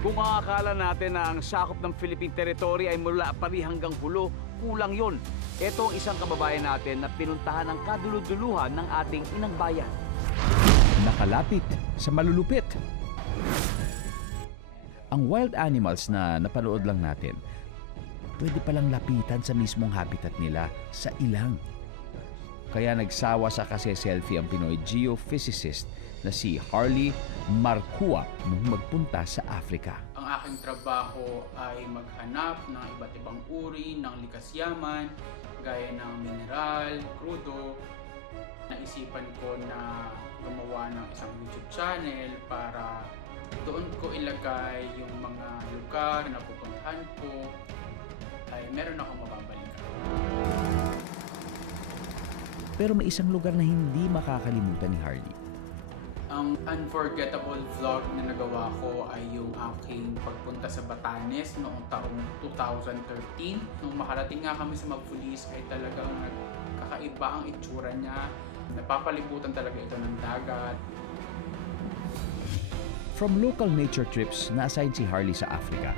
Kung akala natin na ang sakop ng Philippine territory ay mula Pari hanggang Pulo, kulang yon. Ito ang isang kababayan natin na pinuntahan ng kaduluduluhan ng ating inang bayan. Nakalapit sa malulupit. Ang wild animals na napanood lang natin, pwede palang lapitan sa mismong habitat nila sa ilang. Kaya nagsawa sa kasi-selfie ang Pinoy geophysicist na si Harley Marcua nung magpunta sa Africa. Ang aking trabaho ay maghanap ng iba't ibang uri ng likas yaman, gaya ng mineral, crudo. Naisipan ko na gumawa ng isang YouTube channel para doon ko ilagay yung mga lugar na pupuntahan ko ay meron akong mababalikan. Pero may isang lugar na hindi makakalimutan ni Harley. Ang unforgettable vlog na nagawa ko ay yung aking pagpunta sa Batanes noong taong 2013. Nung makarating nga kami sa Magpulis ay talagang nagkakaiba ang itsura niya. Napapalibutan talaga ito ng dagat. From local nature trips, na-assign si Harley sa Africa.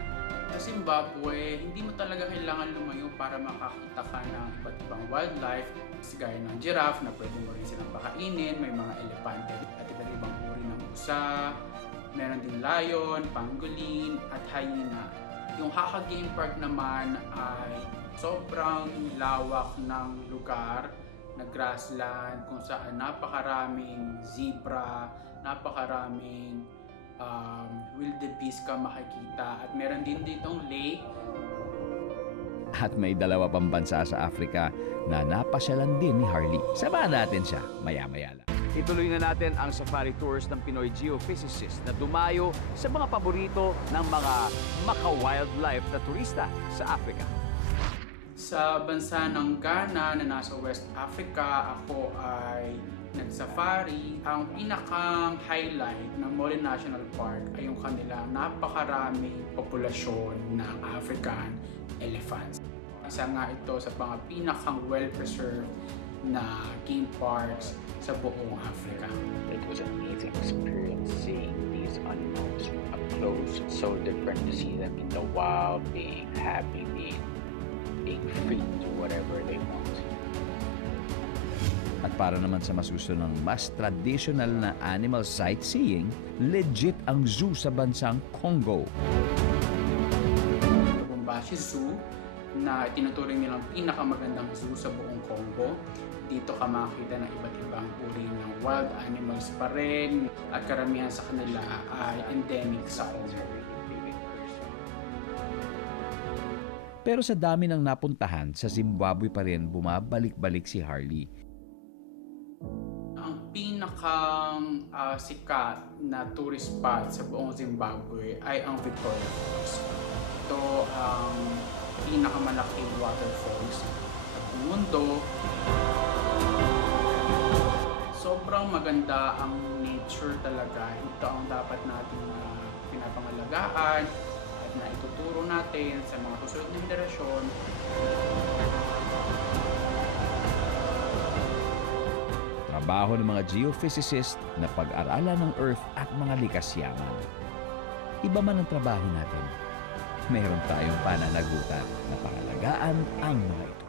Sa Zimbabwe, hindi mo talaga kailangan lumayo para makakita ka ng iba't ibang wildlife. Gaya ng giraffe na pwede mo rin silang pakainin, may mga elepante at iba't ibang uri ng usa. Meron din lion, pangolin at hyena. Yung Haka Game Park naman ay sobrang lawak ng lugar na grassland kung saan napakaraming zebra, napakaraming wildebeest ka makikita at meron din ditong lake. At may dalawa pang bansa sa Africa na napasyalan din ni Harley. Samahan natin siya maya-maya lang. Ituloy na natin ang safari tours ng Pinoy geophysicist na dumayo sa mga paborito ng mga maka-wildlife na turista sa Africa. Sa bansa ng Ghana na nasa West Africa, ako ay nag-safari. Ang pinakang highlight ng Mole National Park ay yung kanilang napakaraming populasyon ng African elephants. Isa nga ito sa mga pinakang well-preserved na game parks sa buong Africa. It was an amazing experience seeing these animals up close. So different to see them in the wild, being happy, being free to do whatever they want. At para naman sa masuso ng mas traditional na animal sightseeing, legit ang zoo sa bansang Congo. Lubumbashi Zoo na tinuturing nilang pinakamagandang zoo sa buong Congo. Dito ka makakita ng iba't ibang uri ng wild animals pa rin at karamihan sa kanila ay endemic sa Congo. Pero sa dami ng napuntahan, sa Zimbabwe pa rin bumabalik-balik si Harley. Ang pinakang sikat na tourist spot sa buong Zimbabwe ay ang Victoria Falls. Ito ang pinakamalaking waterfalls sa mundo. Sobrang maganda ang nature talaga. Ito ang dapat natin pinapangalagaan at na ituturo natin sa mga susunod na henerasyon. Trabaho ng mga geophysicist na pag-aralan ng Earth at mga likas yaman. Iba man ang trabaho natin, meron tayong pananagutan na pangalagaan ang mga ito.